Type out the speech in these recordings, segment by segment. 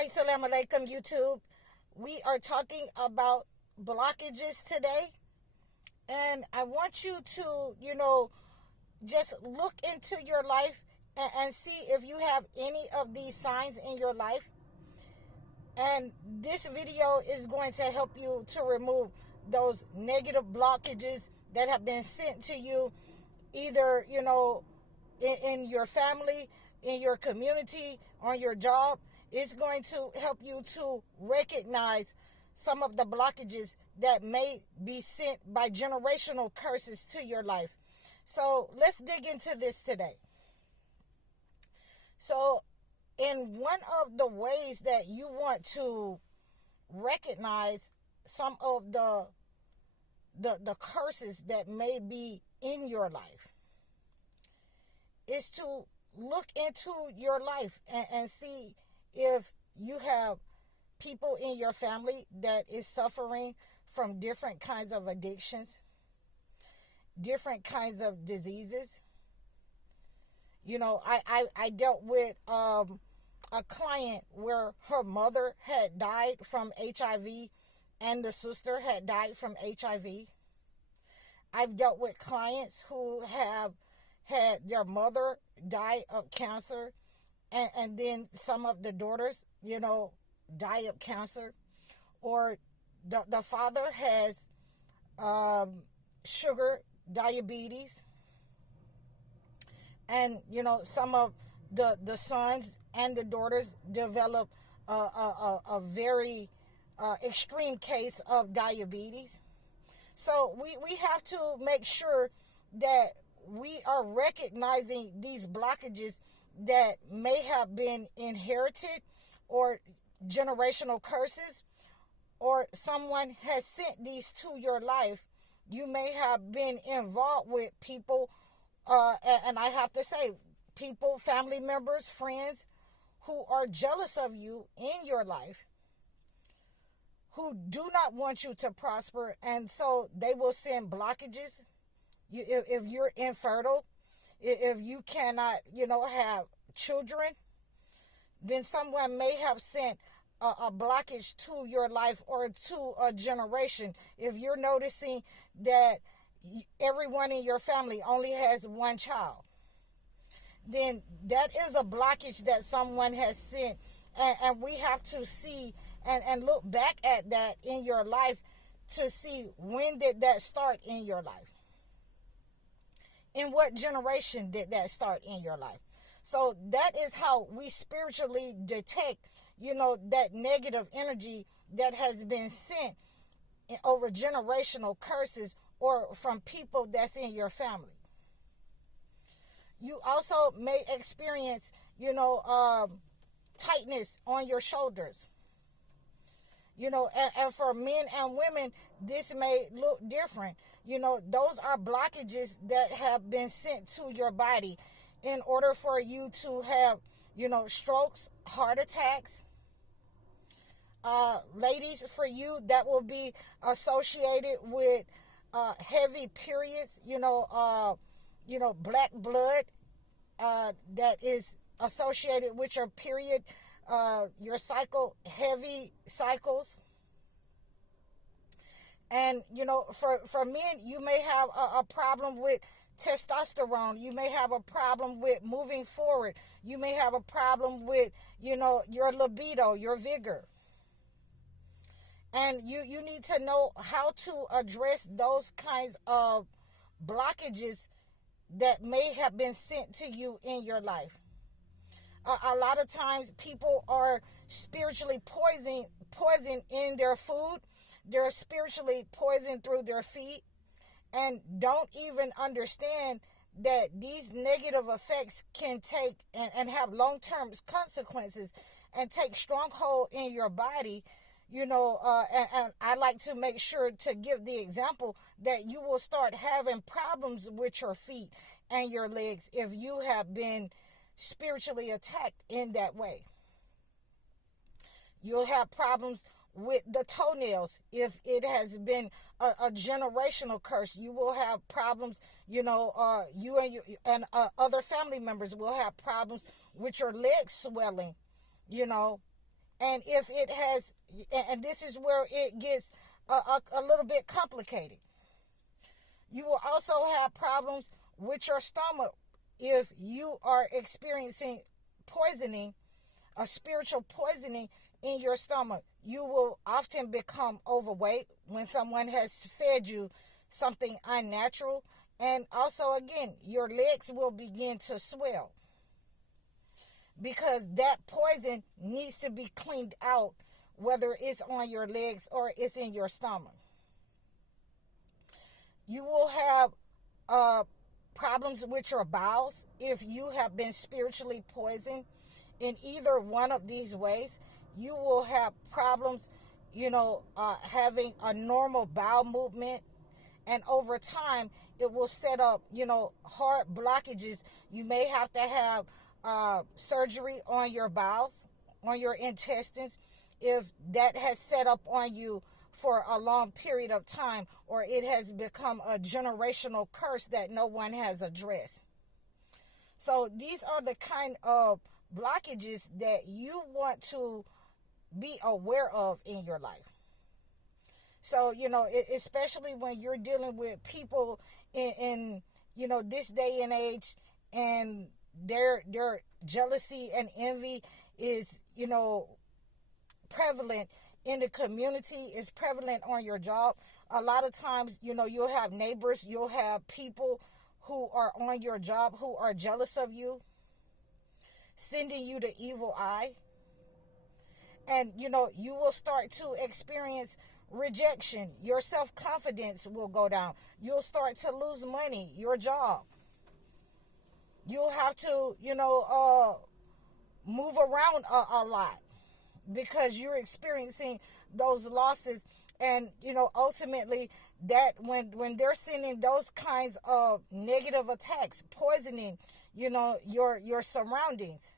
Assalamu alaikum, YouTube. We are talking about blockages today. And I want you to, just look into your life and see if you have any of these signs in your life. And this video is going to help you to remove those negative blockages that have been sent to you, either, in your family, in your community, on your job. It's going to help you to recognize some of the blockages that may be sent by generational curses to your life. So let's dig into this today. So in one of the ways that you want to recognize some of the curses that may be in your life is to look into your life and see if you have people in your family that is suffering from different kinds of addictions, different kinds of diseases. I dealt with a client where her mother had died from HIV and the sister had died from HIV. I've dealt with clients who have had their mother die of cancer, and then some of the daughters, die of cancer, or the father has sugar diabetes, and some of the sons and the daughters develop a very extreme case of diabetes. So we have to make sure that we are recognizing these blockages that may have been inherited or generational curses, or someone has sent these to your life. You may have been involved with people, and I have to say, people, family members, friends, who are jealous of you in your life, who do not want you to prosper, and so they will send blockages. If you're infertile, if you cannot, have children, then someone may have sent a blockage to your life or to a generation. If you're noticing that everyone in your family only has one child, then that is a blockage that someone has sent. And we have to see and look back at that in your life to see, when did that start in your life? In what generation did that start in your life? So that is how we spiritually detect, that negative energy that has been sent over generational curses or from people that's in your family. You also may experience, tightness on your shoulders. And for men and women, this may look different. Those are blockages that have been sent to your body in order for you to have, strokes, heart attacks. Ladies, for you, that will be associated with heavy periods, black blood that is associated with your period, your cycle, heavy cycles. And, for men, you may have a problem with testosterone. You may have a problem with moving forward. You may have a problem with, your libido, your vigor. And you need to know how to address those kinds of blockages that may have been sent to you in your life. A lot of times people are spiritually poisoned in their food. They're spiritually poisoned through their feet and don't even understand that these negative effects can take and have long-term consequences and take stronghold in your body. And I like to make sure to give the example that you will start having problems with your feet and your legs if you have been spiritually attacked in that way. You'll have problems with the toenails if it has been a generational curse. You will have problems, you and other family members will have problems with your legs swelling, And if it has, and this is where it gets a little bit complicated. You will also have problems with your stomach if you are experiencing poisoning, a spiritual poisoning in your stomach. You will often become overweight when someone has fed you something unnatural. And also, again, your legs will begin to swell because that poison needs to be cleaned out, whether it's on your legs or it's in your stomach. You will have problems with your bowels if you have been spiritually poisoned in either one of these ways. You will have problems, having a normal bowel movement. And over time, it will set up, heart blockages. You may have to have surgery on your bowels, on your intestines, if that has set up on you for a long period of time, or it has become a generational curse that no one has addressed. So these are the kind of blockages that you want to be aware of in your life. So, especially when you're dealing with people in this day and age, and their jealousy and envy is, prevalent in the community, is prevalent on your job. A lot of times, you'll have neighbors, you'll have people who are on your job who are jealous of you, sending you the evil eye. And, you will start to experience rejection. Your self-confidence will go down. You'll start to lose money, your job. You'll have to, move around a lot because you're experiencing those losses. And, ultimately, that when they're sending those kinds of negative attacks, poisoning, your surroundings,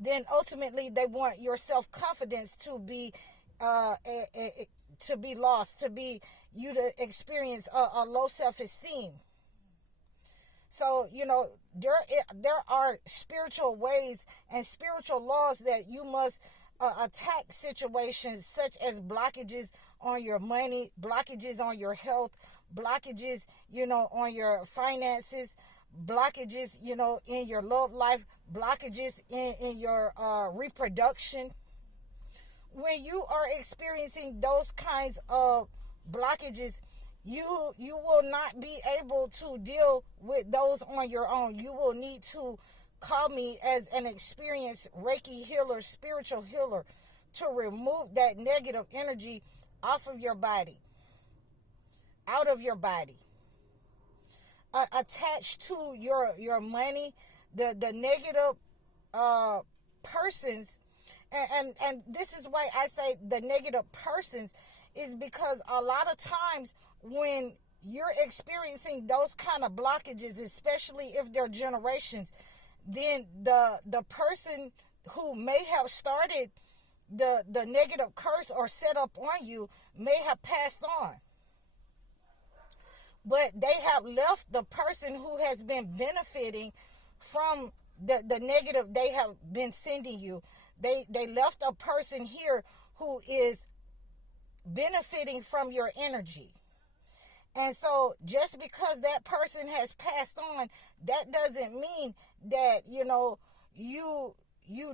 then ultimately they want your self-confidence to be lost, you to experience a low self-esteem. So, there are spiritual ways and spiritual laws that you must attack situations such as blockages on your money, blockages on your health, blockages, on your finances, blockages, in your love life, blockages in your reproduction. When you are experiencing those kinds of blockages, you will not be able to deal with those on your own. You will need to call me as an experienced Reiki healer, spiritual healer, to remove that negative energy off of your body, out of your body, attached to your money, the negative persons. And this is why I say the negative persons, is because a lot of times when you're experiencing those kind of blockages, especially if they're generations, then the person who may have started the negative curse or set up on you may have passed on. But they have left the person who has been benefiting from the negative they have been sending you. They left a person here who is benefiting from your energy. And so just because that person has passed on, that doesn't mean that, you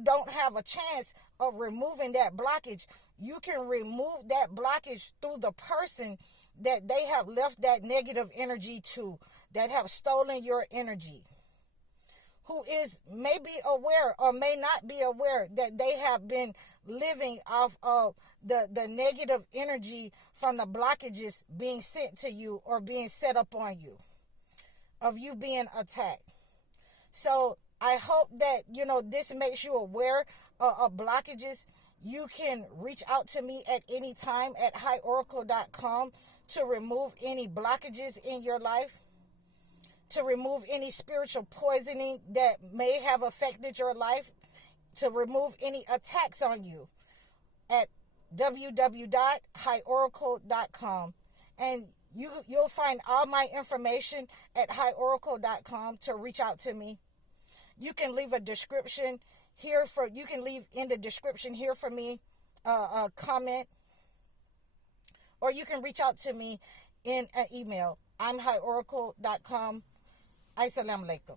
don't have a chance of removing that blockage. You can remove that blockage through the person that they have left that negative energy to, that have stolen your energy, who is maybe aware or may not be aware that they have been living off of the negative energy from the blockages being sent to you or being set up on you, of you being attacked. So I hope that, this makes you aware of blockages. You can reach out to me at any time at highoracle.com to remove any blockages in your life, to remove any spiritual poisoning that may have affected your life, to remove any attacks on you at www.highoracle.com. And you'll find all my information at highoracle.com to reach out to me. You can leave a description you can leave in the description here for me a comment, or you can reach out to me in an email. I'm highOracle.com. Assalamu alaikum.